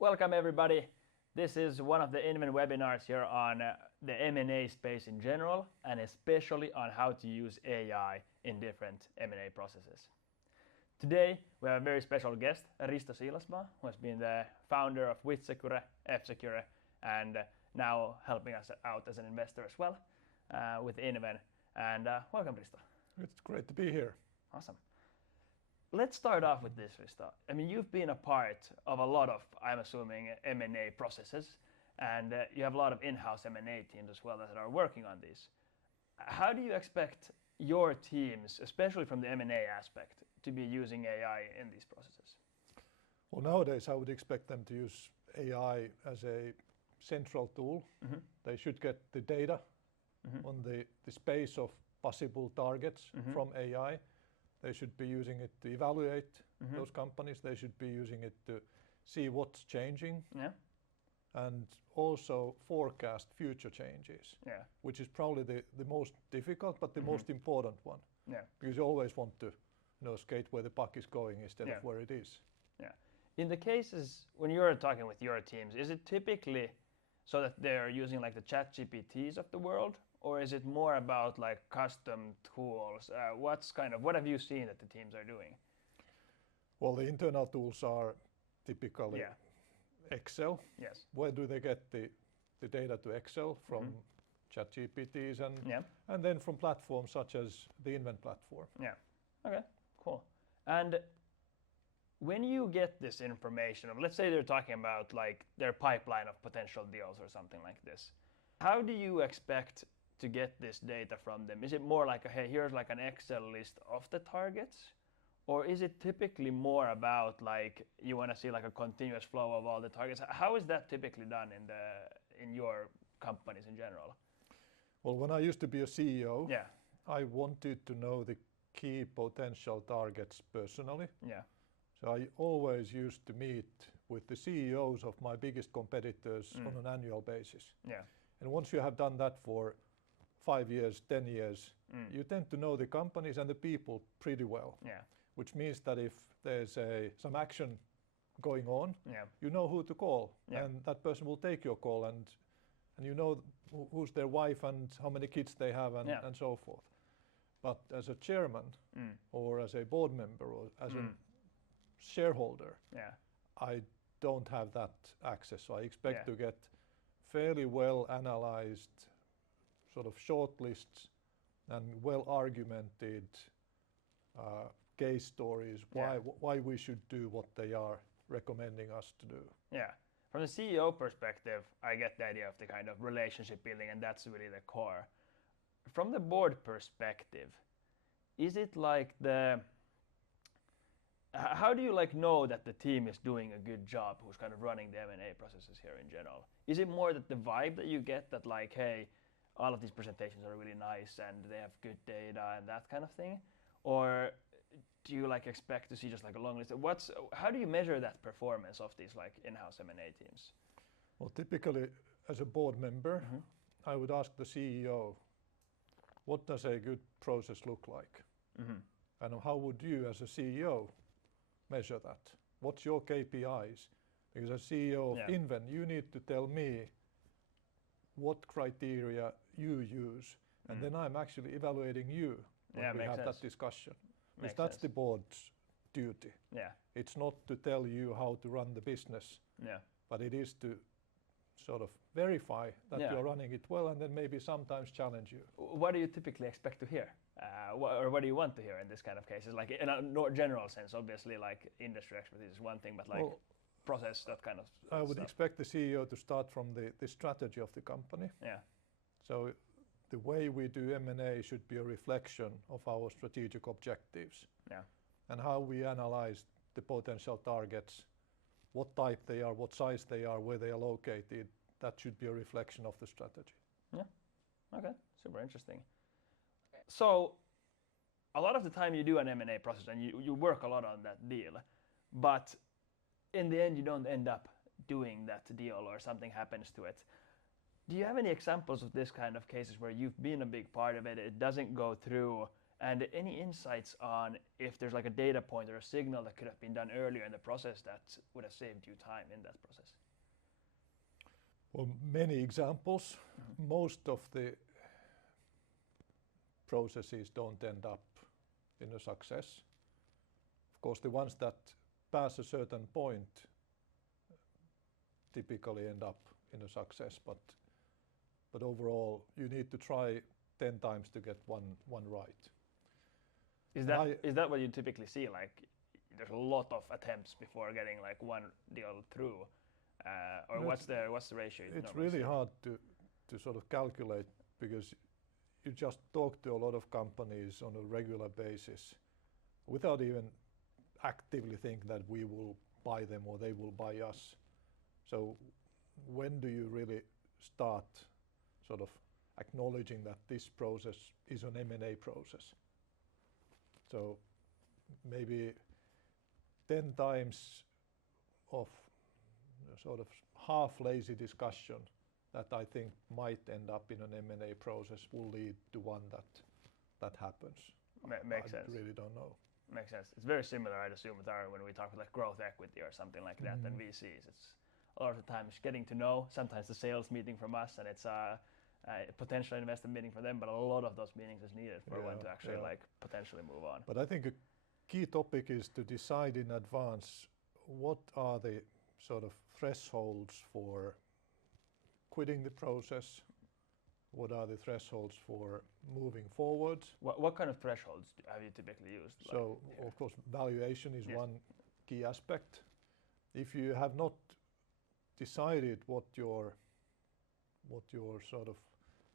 Welcome everybody. This is one of the Inven webinars here on the M&A space in general and especially on how to use AI in different M&A processes. Today we have a very special guest, Risto Siilasmaa, who has been the founder of WithSecure, F-Secure, and now helping us out as an investor as well with Inven. And welcome, Risto. It's great to be here. Awesome. Let's start off with this, Risto. I mean, you've been a part of a lot of, I'm assuming, M&A processes, and you have a lot of in-house M&A teams as well that are working on these. How do you expect your teams, especially from the M&A aspect, to be using AI in these processes? Well, nowadays I would expect them to use AI as a central tool. Mm-hmm. They should get the data on the space of possible targets from AI. They should be using it to evaluate those companies. They should be using it to see what's changing and also forecast future changes, which is probably the most difficult but the most important one. Because you always want to skate where the puck is going instead of where it is. In the cases when you're talking with your teams, is it typically so that they're using like the ChatGPTs of the world? Or is it more about like custom tools? What have you seen that the teams are doing? Well, the internal tools are typically Excel. Yes. Where do they get the data to Excel? From ChatGPTs and then from platforms such as the Inven platform. Yeah. Okay, cool. And when you get this information, let's say they're talking about like their pipeline of potential deals or something like this, how do you expect to get this data from them? Is it more like, hey, here's like an Excel list of the targets? Or is it typically more about like, you want to see like a continuous flow of all the targets? How is that typically done in your companies in general? Well, when I used to be a CEO, I wanted to know the key potential targets personally. So I always used to meet with the CEOs of my biggest competitors on an annual basis. And once you have done that for 5 years, 10 years, you tend to know the companies and the people pretty well. Which means that if there's some action going on, you know who to call, and that person will take your call, and you know who's their wife and how many kids they have and so forth. But as a chairman or as a board member or as a shareholder, I don't have that access. So I expect to get fairly well analyzed sort of short lists and well argumented case stories why we should do what they are recommending us to do. From the CEO perspective, I get the idea of the kind of relationship building, and that's really the core. From the board perspective, is it like how do you like know that the team is doing a good job who's kind of running the M&A processes here in general? Is it more that the vibe that you get that like, hey, all of these presentations are really nice and they have good data and that kind of thing? Or do you like expect to see just like a long list? How do you measure that performance of these like in-house M&A teams? Well, typically as a board member, I would ask the CEO, what does a good process look like? And how would you as a CEO measure that? What's your KPIs? Because as CEO of Inven, you need to tell me what criteria you use, and then I'm actually evaluating you when we have that discussion. Because that's the board's duty. It's not to tell you how to run the business, but it is to sort of verify that you're running it well and then maybe sometimes challenge you. What do you typically expect to hear? Or what do you want to hear in this kind of cases? Like in a general sense, obviously like industry expertise is one thing, but like process, that kind of I would expect the CEO to start from the strategy of the company. So the way we do M&A should be a reflection of our strategic objectives. And how we analyze the potential targets, what type they are, what size they are, where they are located, that should be a reflection of the strategy. Okay, super interesting. So a lot of the time you do an M&A process and you work a lot on that deal, but in the end you don't end up doing that deal or something happens to it. Do you have any examples of this kind of cases where you've been a big part of it, it doesn't go through, And any insights on if there's like a data point or a signal that could have been done earlier in the process that would have saved you time in that process? Well, many examples. Most of the processes don't end up in a success. Of course, the ones that pass a certain point typically end up in a success, but overall you need to try 10 times to get one right. Is that what you typically see? Like, there's a lot of attempts before getting like one deal through, or what's the ratio? It's really hard to sort of calculate, because you just talk to a lot of companies on a regular basis without even actively think that we will buy them or they will buy us. So when do you really start sort of acknowledging that this process is an M&A process? So maybe 10 times of sort of half lazy discussion that I think might end up in an M&A process will lead to one that happens. Makes sense. I really don't know. Makes sense. It's very similar, I'd assume, with when we talk about like growth equity or something like that, and VCs. It's a lot of the times getting to know, sometimes the sales meeting from us, and it's a potential investment meeting for them, but a lot of those meetings is needed for when to actually like potentially move on. But I think a key topic is to decide in advance what are the sort of thresholds for quitting the process, what are the thresholds for moving forward. What kind of thresholds have you typically used? So of course valuation is one key aspect. If you have not decided what your sort of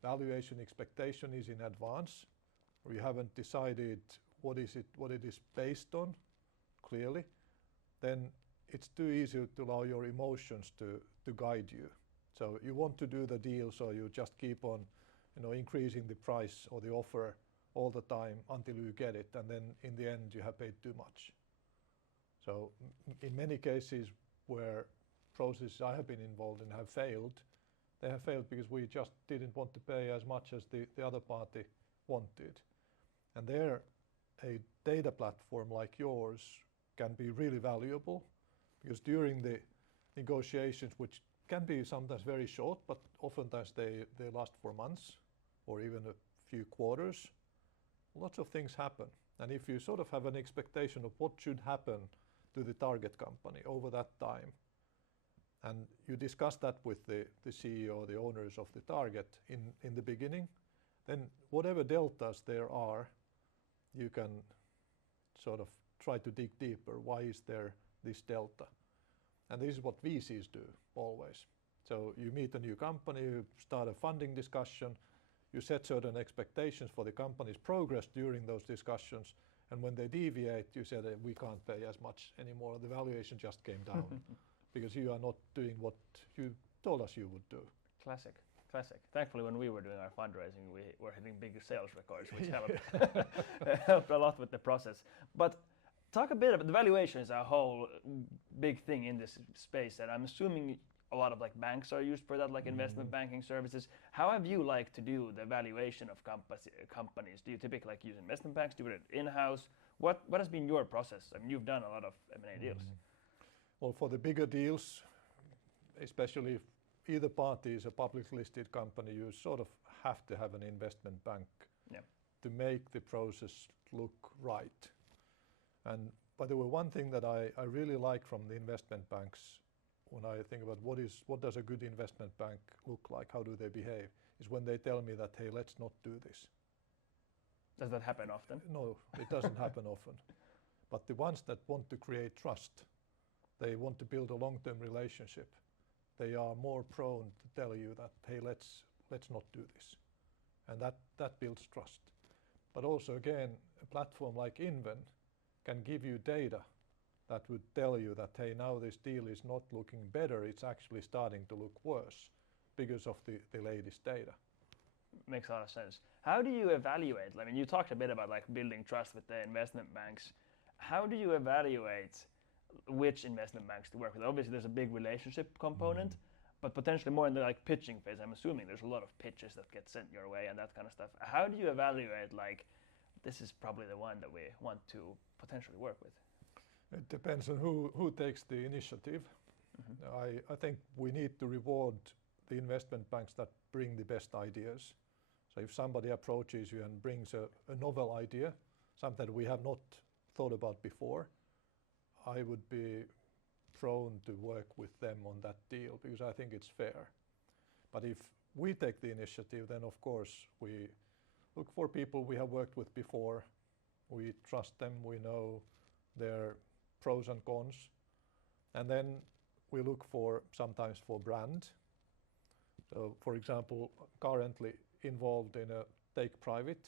valuation expectation is in advance, or you haven't decided what it is based on clearly, then it's too easy to allow your emotions to guide you. So you want to do the deal, so you just keep on increasing the price or the offer all the time until you get it, and then in the end you have paid too much. So in many cases where processes I have been involved in have failed, they have failed because we just didn't want to pay as much as the other party wanted. And there a data platform like yours can be really valuable, because during the negotiations, which can be sometimes very short, but oftentimes they last for months or even a few quarters, lots of things happen. And if you sort of have an expectation of what should happen to the target company over that time, and you discuss that with the CEO, the owners of the target in the beginning, then whatever deltas there are, you can sort of try to dig deeper. Why is there this delta? And this is what VCs do always. So you meet a new company, you start a funding discussion, you set certain expectations for the company's progress during those discussions, and when they deviate, you say that we can't pay as much anymore, the valuation just came down because you are not doing what you told us you would do. Classic. Thankfully, when we were doing our fundraising, we were hitting big sales records, which helped a lot with the process. But talk a bit about the valuation is a whole big thing in this space, and I'm assuming a lot of like banks are used for that, like investment banking services. How have you liked to do the valuation of companies? Do you typically like use investment banks? Do it in-house? What has been your process? I mean, you've done a lot of M&A deals. Well, for the bigger deals, especially if either party is a publicly listed company, you sort of have to have an investment bank to make the process look right. And by the way, one thing that I really like from the investment banks, when I think about what does a good investment bank look like, how do they behave, is when they tell me that, hey, let's not do this. Does that happen often? No, it doesn't happen often. But the ones that want to create trust, they want to build a long-term relationship, they are more prone to tell you that, hey, let's not do this. And that builds trust. But also, again, a platform like Inven can give you data that would tell you that, hey, now this deal is not looking better, it's actually starting to look worse because of the latest data. Makes a lot of sense. How do you evaluate? I mean, you talked a bit about like building trust with the investment banks. How do you evaluate which investment banks to work with? Obviously, there's a big relationship component, but potentially more in the like pitching phase. I'm assuming there's a lot of pitches that get sent your way and that kind of stuff. How do you evaluate like this is probably the one that we want to potentially work with? It depends on who takes the initiative. I think we need to reward the investment banks that bring the best ideas. So if somebody approaches you and brings a novel idea, something that we have not thought about before, I would be prone to work with them on that deal because I think it's fair. But if we take the initiative, then of course we look for people we have worked with before. We trust them, we know their pros and cons. And then we look sometimes for brand. So for example, currently involved in a take private,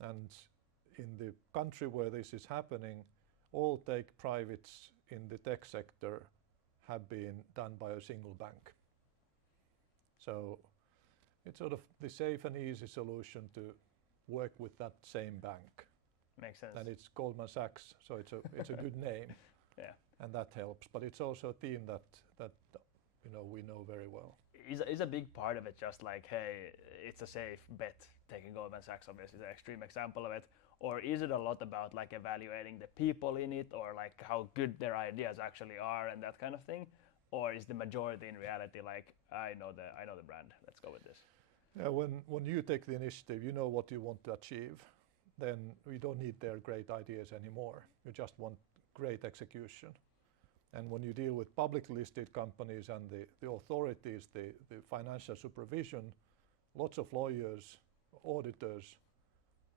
and in the country where this is happening, all take privates in the tech sector have been done by a single bank. So it's sort of the safe and easy solution to work with that same bank. Makes sense. And it's Goldman Sachs, so it's a good name. Yeah. And that helps. But it's also a team that we know very well. Is a big part of it just like, hey, it's a safe bet, taking Goldman Sachs obviously is an extreme example of it, or is it a lot about like evaluating the people in it, or like how good their ideas actually are and that kind of thing, or is the majority in reality like, I know the brand, let's go with this? Yeah, when you take the initiative, you know what you want to achieve, then we don't need their great ideas anymore. You just want great execution. And when you deal with publicly listed companies and the authorities, the financial supervision, lots of lawyers, auditors,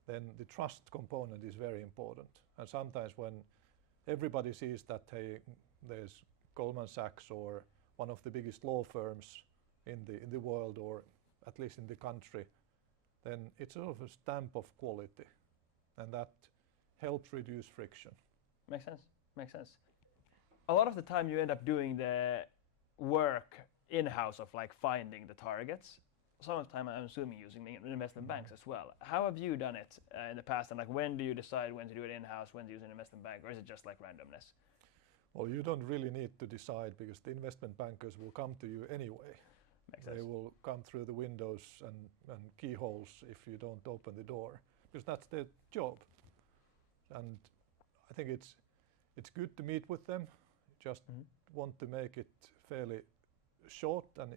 then the trust component is very important. And sometimes when everybody sees that, hey, there's Goldman Sachs or one of the biggest law firms in the world, or at least in the country, then it's sort of a stamp of quality, and that helps reduce friction. Makes sense, makes sense. A lot of the time you end up doing the work in-house of like finding the targets. Some of the time I'm assuming using the investment banks as well. How have you done it in the past, and like when do you decide when to do it in-house, when to use an investment bank, or is it just like randomness? Well, you don't really need to decide because the investment bankers will come to you anyway. Makes sense. They will come through the windows and keyholes if you don't open the door, because that's their job. And I think it's good to meet with them. Just want to make it fairly short and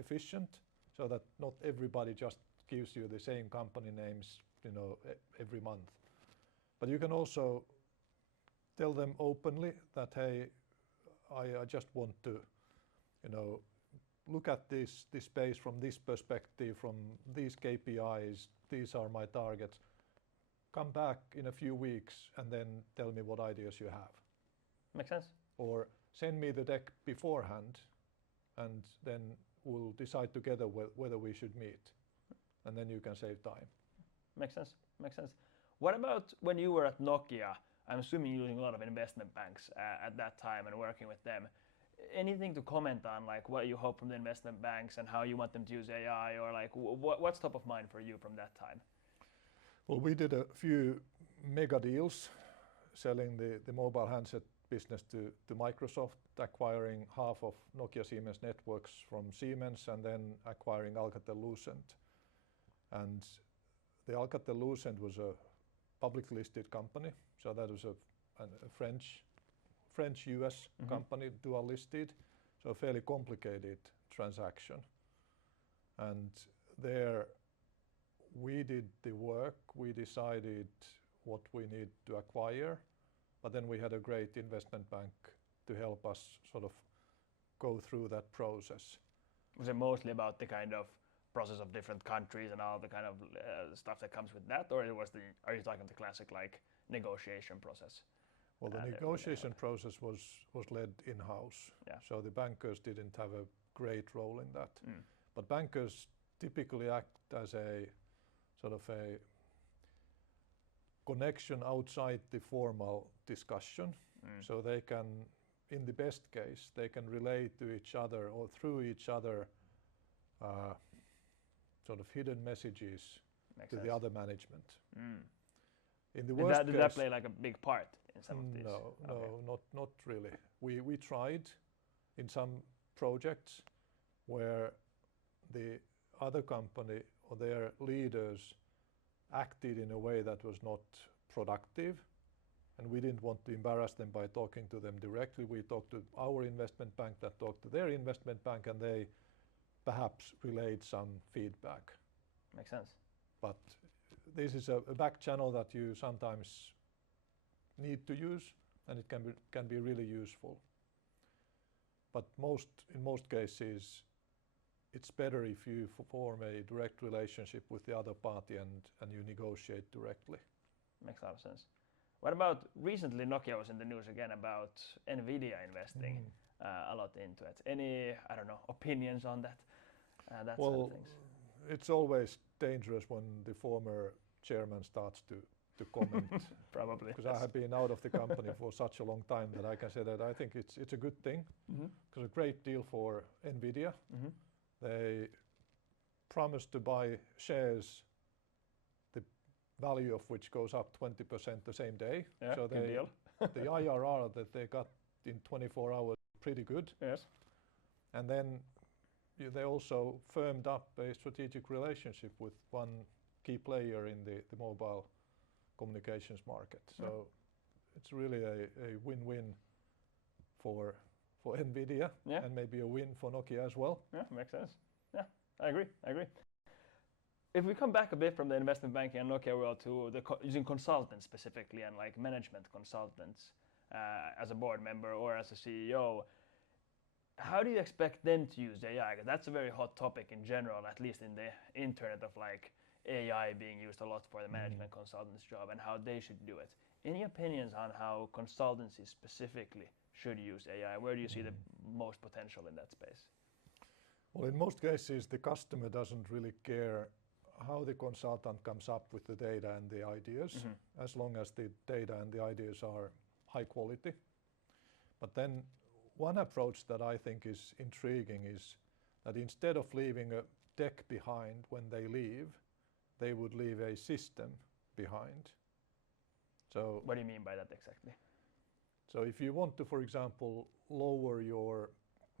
efficient, so that not everybody just gives you the same company names, every month. But you can also tell them openly that, hey, I just want to, look at this space from this perspective, from these KPIs, these are my targets. Come back in a few weeks and then tell me what ideas you have. Makes sense. Or send me the deck beforehand, and then we'll decide together whether we should meet, and then you can save time. Makes sense, makes sense. What about when you were at Nokia? I'm assuming using a lot of investment banks at that time and working with them. Anything to comment on, like what you hope from the investment banks and how you want them to use AI, or like what's top of mind for you from that time? Well, we did a few mega deals selling the mobile handset business to Microsoft, acquiring half of Nokia Siemens Networks from Siemens, and then acquiring Alcatel-Lucent. And the Alcatel-Lucent was a publicly listed company, so that was a French-US company, dual listed, so a fairly complicated transaction. And there we did the work, we decided what we need to acquire, but then we had a great investment bank to help us sort of go through that process. Was it mostly about the kind of process of different countries and all the kind of stuff that comes with that, or are you talking the classic like negotiation process? Well, the negotiation process was led in-house, so the bankers didn't have a great role in that. But bankers typically act as a sort of a connection outside the formal discussion, so they can, in the best case, they can relate to each other or through each other sort of hidden messages to the other management. In the worst case, did that play like a big part in some of these? No, not really. We tried in some projects where the other company or their leaders acted in a way that was not productive, and we didn't want to embarrass them by talking to them directly. We talked to our investment bank that talked to their investment bank, and they perhaps relayed some feedback. Makes sense. But this is a back channel that you sometimes need to use, and it can be really useful. But in most cases, it's better if you form a direct relationship with the other party and you negotiate directly. Makes a lot of sense. What about recently Nokia was in the news again about NVIDIA investing a lot into it. Any, I don't know, opinions on that? That side of things? It's always dangerous when the former chairman starts to comment. Probably. Because I have been out of the company for such a long time that I can say that I think it's a good thing. Because a great deal for NVIDIA. They promised to buy shares, the value of which goes up 20% the same day. Yeah, so good deal. The IRR that they got in 24 hours pretty good. Yes. And then they also firmed up a strategic relationship with one key player in the mobile communications market. So it's really a win-win for NVIDIA and maybe a win for Nokia as well. Yeah, makes sense. Yeah, I agree. If we come back a bit from the investment banking and Nokia world to using consultants specifically and like management consultants as a board member or as a CEO, how do you expect them to use AI? Because that's a very hot topic in general, at least in the internet, of like AI being used a lot for the management consultant's job and how they should do it. Any opinions on how consultancy specifically should use AI? Where do you see the most potential in that space? Well, in most cases, the customer doesn't really care how the consultant comes up with the data and the ideas, as long as the data and the ideas are high quality. But then one approach that I think is intriguing is that instead of leaving a deck behind when they leave, they would leave a system behind. So what do you mean by that exactly? So if you want to, for example, lower your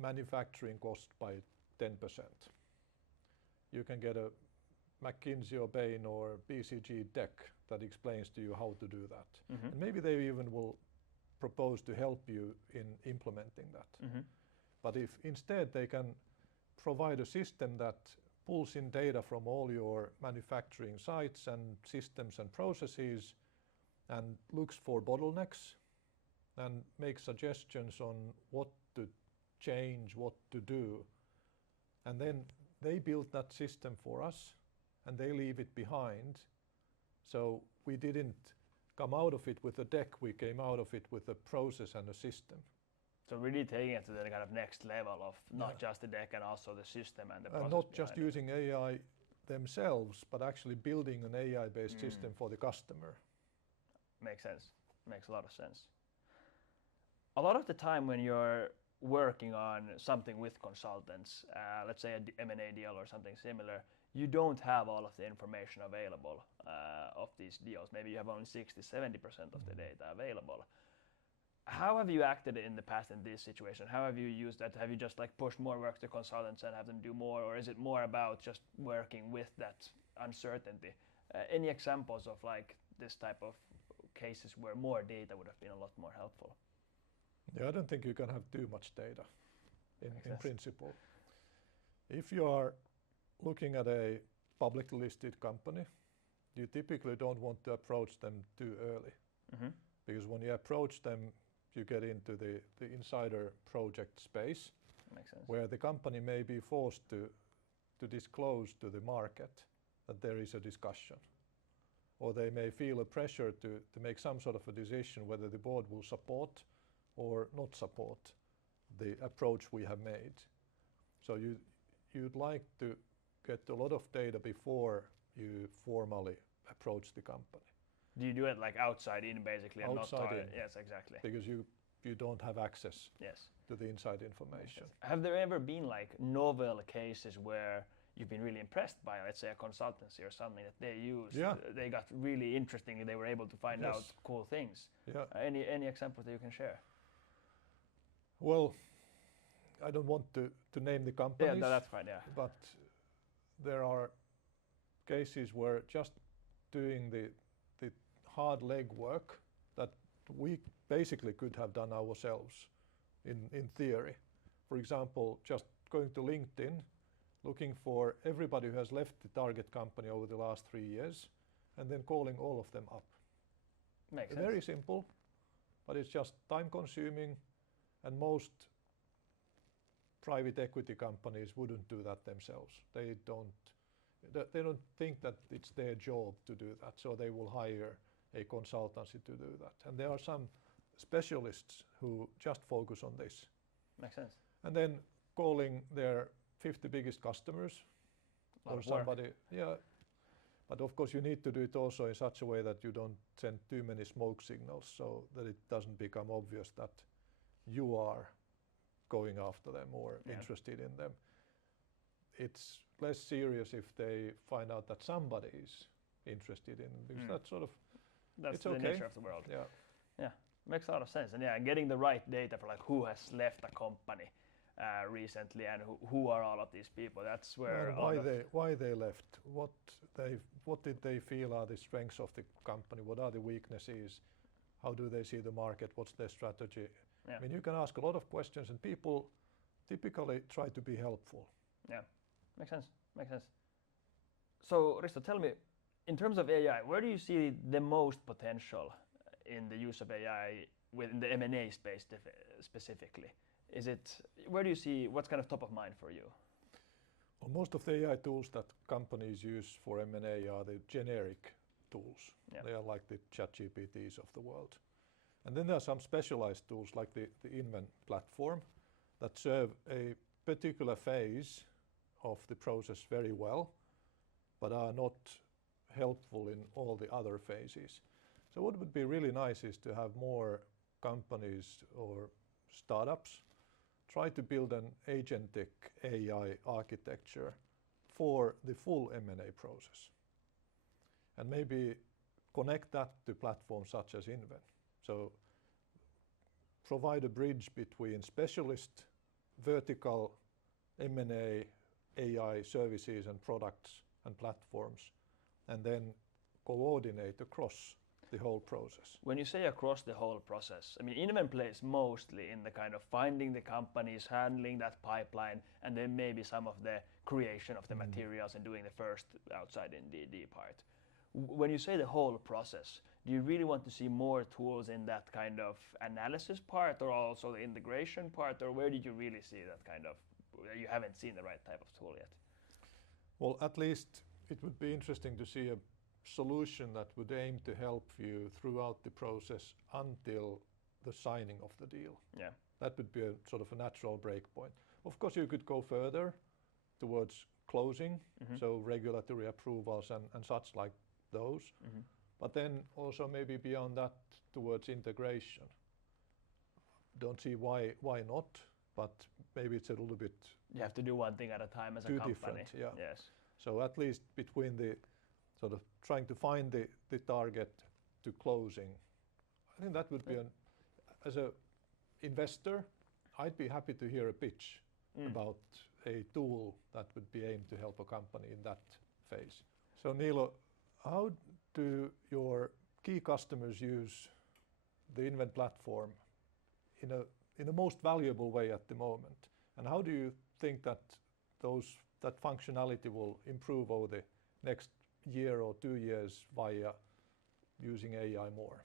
manufacturing cost by 10%, you can get a McKinsey or Bain or BCG deck that explains to you how to do that. And maybe they even will propose to help you in implementing that. But if instead they can provide a system that pulls in data from all your manufacturing sites and systems and processes and looks for bottlenecks and makes suggestions on what to change, what to do, and then they build that system for us and they leave it behind. So we didn't come out of it with a deck, we came out of it with a process and a system. So really taking it to the kind of next level of not just the deck and also the system and the process. And not just using AI themselves, but actually building an AI-based system for the customer. Makes sense. Makes a lot of sense. A lot of the time when you're working on something with consultants, let's say an M&A deal or something similar, you don't have all of the information available of these deals. Maybe you have only 60-70% of the data available. How have you acted in the past in this situation? How have you used that? Have you just like pushed more work to consultants and have them do more, or is it more about just working with that uncertainty? Any examples of like this type of cases where more data would have been a lot more helpful? Yeah, I don't think you can have too much data in principle. If you are looking at a publicly listed company, you typically don't want to approach them too early. Because when you approach them, you get into the insider project space. Makes sense. Where the company may be forced to disclose to the market that there is a discussion. Or they may feel a pressure to make some sort of a decision whether the board will support or not support the approach we have made. So you'd like to get a lot of data before you formally approach the company. Do you do it like outside in basically? And outside not in. Yes, exactly. Because you don't have access to the inside information. Have there ever been like novel cases where you've been really impressed by, let's say, a consultancy or something that they used? They got really interesting and they were able to find out cool things. Any examples that you can share? Well, I don't want to name the companies. Yeah, no, that's fine. Yeah. But there are cases where just doing the hard legwork that we basically could have done ourselves in theory. For example, just going to LinkedIn, looking for everybody who has left the target company over the last 3 years, and then calling all of them up. Makes Very sense. simple, but it's just time consuming, and most private equity companies wouldn't do that themselves. They don't think that it's their job to do that, so they will hire a consultancy to do that. And there are some specialists who just focus on this. Makes sense. And then calling their 50 biggest customers or somebody. Yeah. But of course you need to do it also in such a way that you don't send too many smoke signals, so that it doesn't become obvious that you are going after them or interested in them. It's less serious if they find out that somebody is interested in them, because that's sort of that's the nature of the world. Yeah. Makes a lot of sense. And getting the right data for like who has left a company recently and who are all of these people. That's where why they left, what did they feel are the strengths of the company, what are the weaknesses, how do they see the market, what's their strategy. I mean, you can ask a lot of questions and people typically try to be helpful. Yeah, makes sense. So Risto, tell me, in terms of AI, where do you see the most potential in the use of AI within the M&A space specifically? Where do you see, what's kind of top of mind for you? Well, most of the AI tools that companies use for M&A are the generic tools. They are like the ChatGPTs of the world. And then there are some specialized tools like the Inven platform that serve a particular phase of the process very well, but are not helpful in all the other phases. So what would be really nice is to have more companies or startups try to build an agentic AI architecture for the full M&A process. And maybe connect that to platforms such as Inven. So provide a bridge between specialist vertical M&A AI services and products and platforms, and then coordinate across the whole process. When you say across the whole process, I mean, Inven plays mostly in the kind of finding the companies, handling that pipeline, and then maybe some of the creation of the materials and doing the first outside in DD part. When you say the whole process, do you really want to see more tools in that kind of analysis part, or also the integration part, or where did you really see that kind of, you haven't seen the right type of tool yet? Well, at least it would be interesting to see a solution that would aim to help you throughout the process until the signing of the deal. Yeah. That would be a sort of a natural breakpoint. Of course, you could go further towards closing, so regulatory approvals and such like those. But then also maybe beyond that towards integration. Don't see why not, but maybe it's a little bit. You have to do one thing at a time as a company. Different, yeah. Yes. So at least between the sort of trying to find the target to closing, I think that would be as an investor, I'd be happy to hear a pitch about a tool that would be aimed to help a company in that phase. So Niilo, how do your key customers use the Inven platform in a most valuable way at the moment? And how do you think that that functionality will improve over the next year or 2 years via using AI more?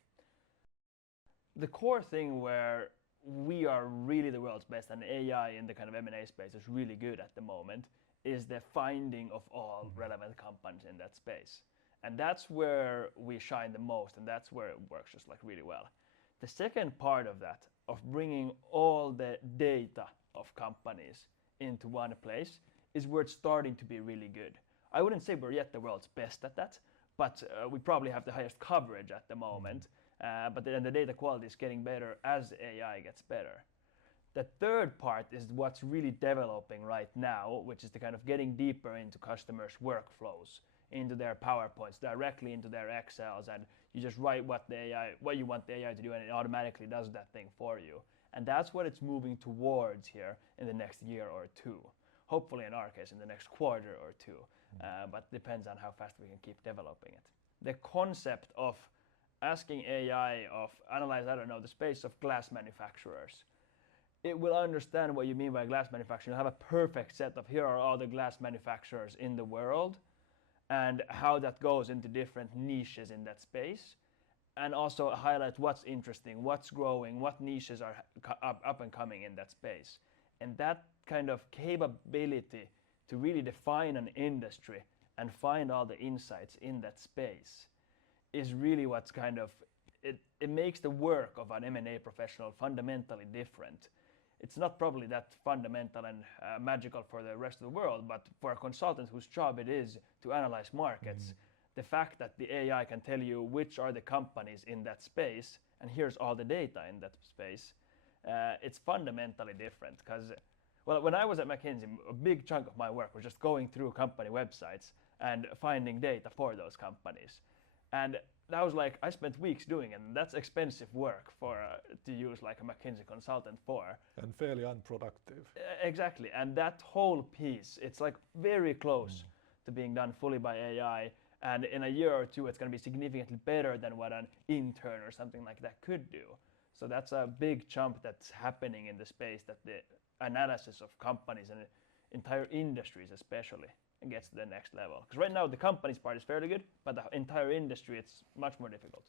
The core thing where we are really the world's best and AI in the kind of M&A space is really good at the moment is the finding of all relevant companies in that space. And that's where we shine the most, and that's where it works just like really well. The second part of that, of bringing all the data of companies into one place, is where it's starting to be really good. I wouldn't say we're yet the world's best at that, but we probably have the highest coverage at the moment. But then the data quality is getting better as AI gets better. The third part is what's really developing right now, which is the kind of getting deeper into customers' workflows, into their PowerPoints, directly into their Excels, and you just write what you want the AI to do, and it automatically does that thing for you. And that's what it's moving towards here in the next year or two. Hopefully, in our case, in the next quarter or two. But depends on how fast we can keep developing it. the concept of asking AI of analyze, I don't know, the space of glass manufacturers. It will understand what you mean by glass manufacturing. You'll have a perfect set of here are all the glass manufacturers in the world and how that goes into different niches in that space, and also highlight what's interesting, what's growing, what niches are up and coming in that space. And that kind of capability to really define an industry and find all the insights in that space is really what's kind of, it makes the work of an M&A professional fundamentally different. It's not probably that fundamental and magical for the rest of the world, but for a consultant whose job it is to analyze markets, the fact that the AI can tell you which are the companies in that space, and here's all the data in that space, it's fundamentally different. Because, well, when I was at McKinsey, a big chunk of my work was just going through company websites and finding data for those companies. And that was like, I spent weeks doing it, and that's expensive work for to use like a McKinsey consultant for. And fairly unproductive. Exactly, and that whole piece, it's like very close to being done fully by AI, and in a year or two it's going to be significantly better than what an intern or something like that could do. So that's a big jump that's happening in the space, that the analysis of companies and entire industries especially gets to the next level. Because right now the companies part is fairly good, but the entire industry, it's much more difficult.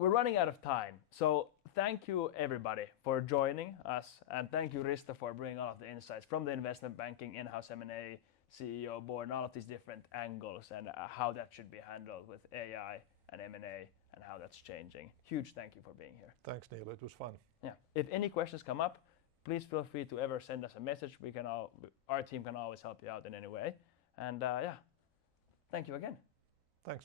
We're running out of time, so thank you everybody for joining us, and thank you Risto for bringing all of the insights from the investment banking, in-house M&A, CEO board, and all of these different angles, and how that should be handled with AI and M&A and how that's changing. Huge thank you for being here. Thanks, Neil, it was fun. Yeah. If any questions come up, please feel free to ever send us a message. Our team can always help you out in any way. And yeah, thank you again. Thanks.